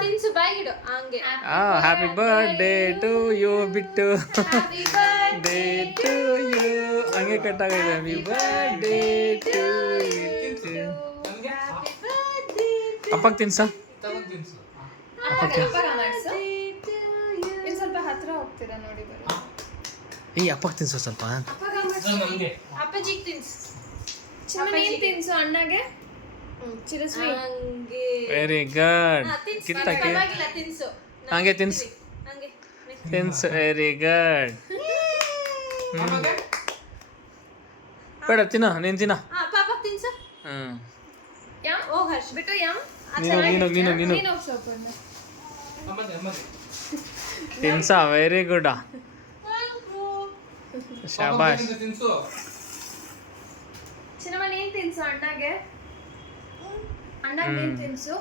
ತಿನ್ಸು ಬಾಯಿಗಿಡು ಹಂಗೆ. Happy birthday to you ಬಿಟ್ಟು happy day to you ಹಂಗೆ ಕಟ್ಟಾಗಿದೆ ಹ್ಯಾಪಿ ಬರ್ಡೇ ಟು ಯು ಅಪ್ಪಗೆ ತಿನ್ಸ ಅಪ್ಪಗೆ ಸ್ವಲ್ಪ ಹತ್ರ ಹೋಗ್ತೀರಾ ನೋಡಿ ಬರೀ. ಅಪ್ಪಗೆ ತಿನ್ಸು ಸ್ವಲ್ಪ ಅಪ್ಪಾಜಿಗೆ ತಿನ್ಸು. ನೀನ್ ತಿನ್ಸು ಅಣ್ಣಗೆ. ಚಿರಸ್ವಿ ಹಂಗೆ ವೆರಿ ಗುಡ್ ತಿನ್ಸು ಕಿತ್ತಾಕಿ ಪರವಾಗಿಲ್ಲ ತಿನ್ಸು. ಹಂಗೆ ತಿನ್ಸು ಹಂಗೆ ತಿನ್ಸು ವೆರಿ ಗುಡ್ ಬೇಡ ತಿನ್ನ ನೀನು ತಿನ್ನ ಪಾಪ ತಿನ್ಸು. ಯಮ್ ಹೋಗ್ ಹರ್ಷ. ಬಿಟ್ಟು ಯಮ್ ನೀನು ನೀನು ಹೋಗ್ ಸ್ವಲ್ಪ ತಿನ್ಸ ವೆರಿ ಗುಡ್ ಶಾಬಾಷ್ ಚಿನ್ನಮ್ಮ ನೀನ್ ತಿನ್ಸು ಅಣ್ಣಗೆ. ಅಣ್ಣಗೆ ನೀನ್ ತಿನ್ಸು.